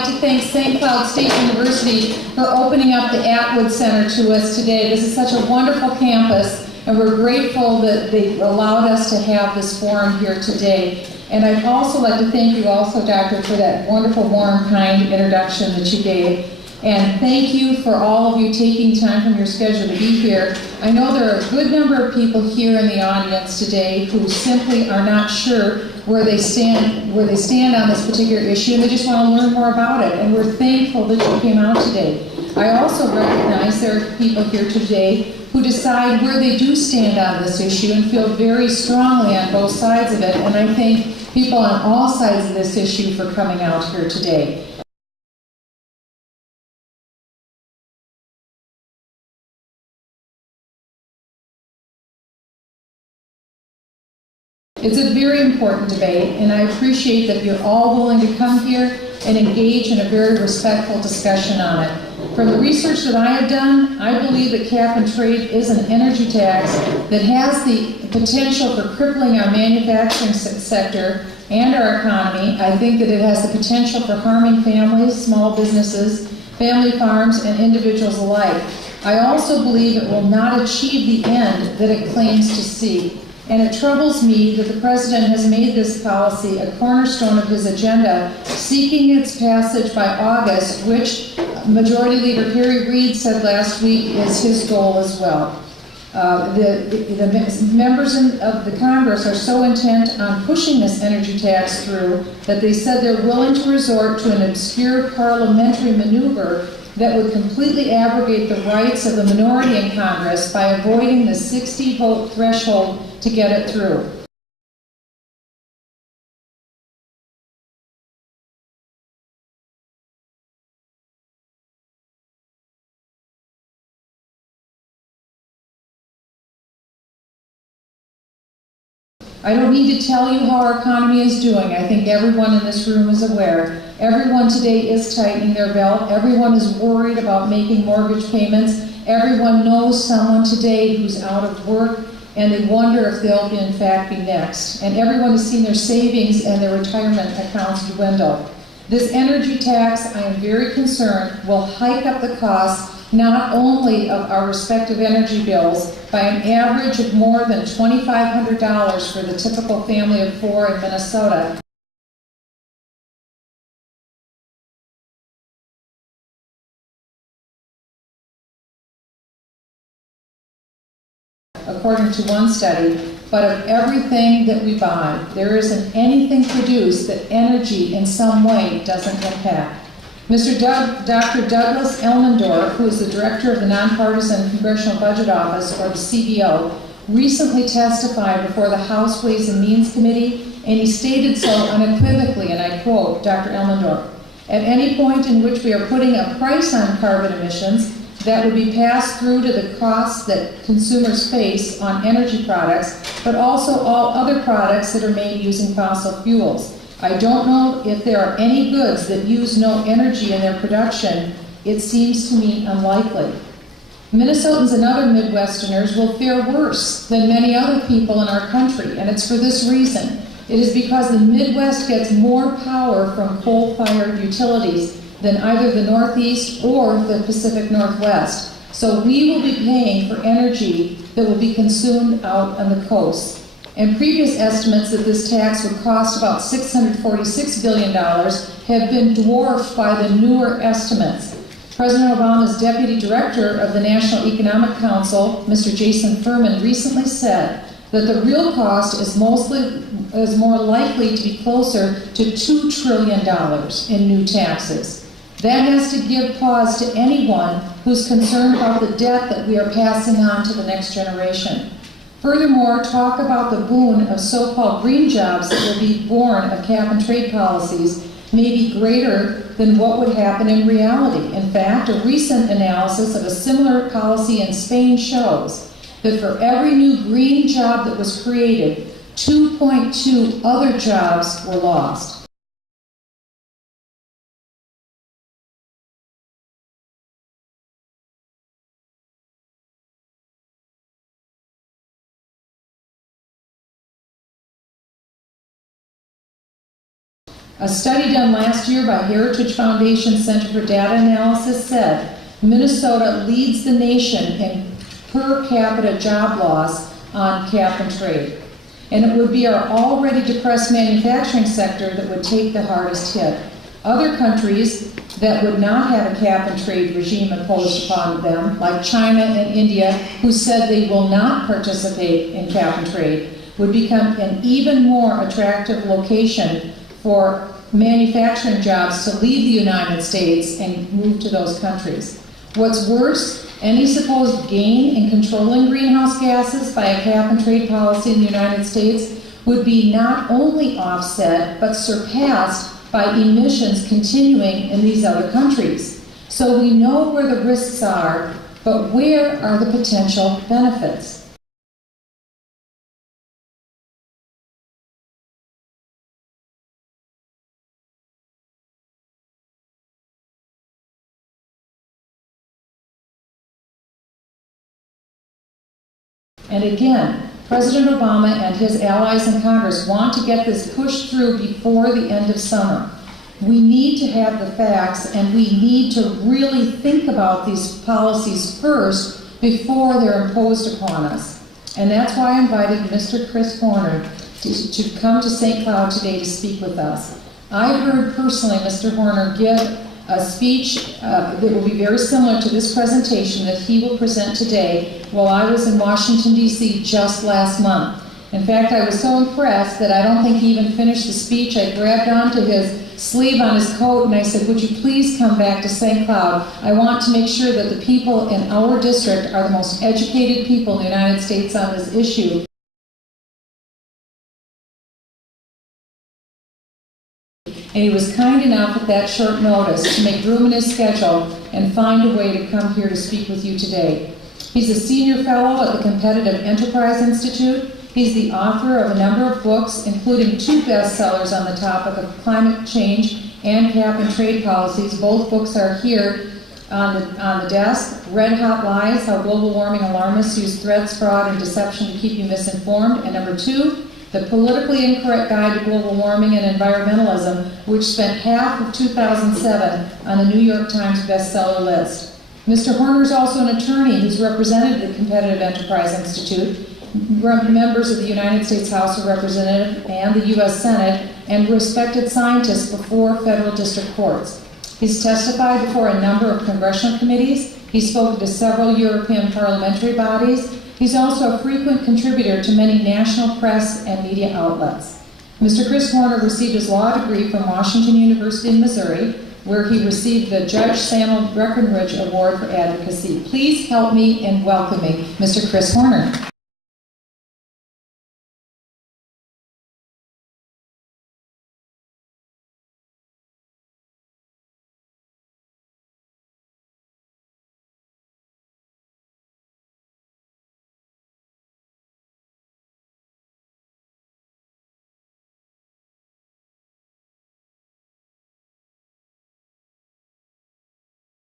like to thank St. Cloud State University for opening up the Atwood Center to us today. This is such a wonderful campus, and we're grateful that they allowed us to have this forum here today. And I'd also like to thank you also, Doctor, for that wonderful, warm, kind introduction that you gave. And thank you for all of you taking time from your schedule to be here. I know there are a good number of people here in the audience today who simply are not sure where they stand on this particular issue, and they just want to learn more about it. And we're thankful that you came out today. I also recognize there are people here today who decide where they do stand on this issue and feel very strongly on both sides of it. And I thank people on all sides of this issue for coming out here today. It's a very important debate, and I appreciate that you're all willing to come here and engage in a very respectful discussion on it. From the research that I have done, I believe that cap and trade is an energy tax that has the potential for crippling our manufacturing sector and our economy. I think that it has the potential for harming families, small businesses, family farms, and individuals alike. I also believe it will not achieve the end that it claims to seek. And it troubles me that the President has made this policy a cornerstone of his agenda, seeking its passage by August, which Majority Leader Harry Reid said last week is his goal as well. The members of the Congress are so intent on pushing this energy tax through that they said they're willing to resort to an obscure parliamentary maneuver that would completely abrogate the rights of the minority in Congress by avoiding the 60-vote threshold to get it through. I don't need to tell you how our economy is doing. I think everyone in this room is aware. Everyone today is tightening their belt. Everyone is worried about making mortgage payments. Everyone knows someone today who's out of work, and they wonder if they'll in fact be next. And everyone has seen their savings and their retirement accounts dwindle. This energy tax, I am very concerned, will hike up the costs not only of our respective energy bills by an average of more than $2,500 for the typical family of four in Minnesota, according to one study, but of everything that we buy, there isn't anything produced that energy in some way doesn't impact. Dr. Douglas Elmendorf, who is the director of the Nonpartisan Congressional Budget Office, or the CBO, recently testified before the House Ways and Means Committee, and he stated so unequivocally, and I quote Dr. Elmendorf, "At any point in which we are putting a price on carbon emissions, that would be passed through to the costs that consumers face on energy products, but also all other products that are made using fossil fuels. I don't know if there are any goods that use no energy in their production. It seems to me unlikely." Minnesotans and other Midwesterners will fare worse than many other people in our country, and it's for this reason. It is because the Midwest gets more power from coal-fired utilities than either the Northeast or the Pacific Northwest. So we will be paying for energy that will be consumed out on the coast. And previous estimates that this tax would cost about $646 billion have been dwarfed by the newer estimates. President Obama's Deputy Director of the National Economic Council, Mr. Jason Furman, recently said that the real cost is more likely to be closer to $2 trillion in new taxes. That has to give pause to anyone who's concerned about the debt that we are passing on to the next generation. Furthermore, talk about the boon of so-called green jobs that will be born of cap and trade policies may be greater than what would happen in reality. In fact, a recent analysis of a similar policy in Spain shows that for every new green job that was created, 2.2 other jobs were lost. A study done last year by Heritage Foundation Center for Data Analysis said Minnesota leads the nation in per capita job loss on cap and trade. And it would be our already depressed manufacturing sector that would take the hardest hit. Other countries that would not have a cap and trade regime imposed upon them, like China and India, who said they will not participate in cap and trade, would become an even more attractive location for manufacturing jobs to leave the United States and move to those countries. What's worse, any supposed gain in controlling greenhouse gases by a cap and trade policy in the United States would be not only offset, but surpassed by emissions continuing in these other countries. So we know where the risks are, but where are the potential benefits? And again, President Obama and his allies in Congress want to get this pushed through before the end of summer. We need to have the facts, and we need to really think about these policies first before they're imposed upon us. And that's why I invited Mr. Chris Horner to come to St. Cloud today to speak with us. I heard personally Mr. Horner give a speech that will be very similar to this presentation that he will present today while I was in Washington, D.C. just last month. In fact, I was so impressed that I don't think he even finished the speech. I grabbed onto his sleeve on his coat and I said, would you please come back to St. Cloud? I want to make sure that the people in our district are the most educated people in the United States on this issue. And he was kind enough at that short notice to make room in his schedule and find a way to come here to speak with you today. He's a senior fellow at the Competitive Enterprise Institute. He's the author of a number of books, including 2 bestsellers on the topic of climate change and cap and trade policies. Both books are here on the desk. Red Hot Lies, How Global Warming Alarmists Use Threats, Fraud, and Deception to Keep You Misinformed. And number 2, The Politically Incorrect Guide to Global Warming and Environmentalism, which spent half of 2007 on the New York Times bestseller list. Mr. Horner is also an attorney who's represented the Competitive Enterprise Institute, members of the United States House of Representatives and the U.S. Senate, and respected scientist before federal district courts. He's testified before a number of congressional committees. He's spoken to several European parliamentary bodies. He's also a frequent contributor to many national press and media outlets. Mr. Chris Horner received his law degree from Washington University in Missouri, where he received the Judge Samuel Breckenridge Award for Advocacy. Please help me in welcoming Mr. Chris Horner.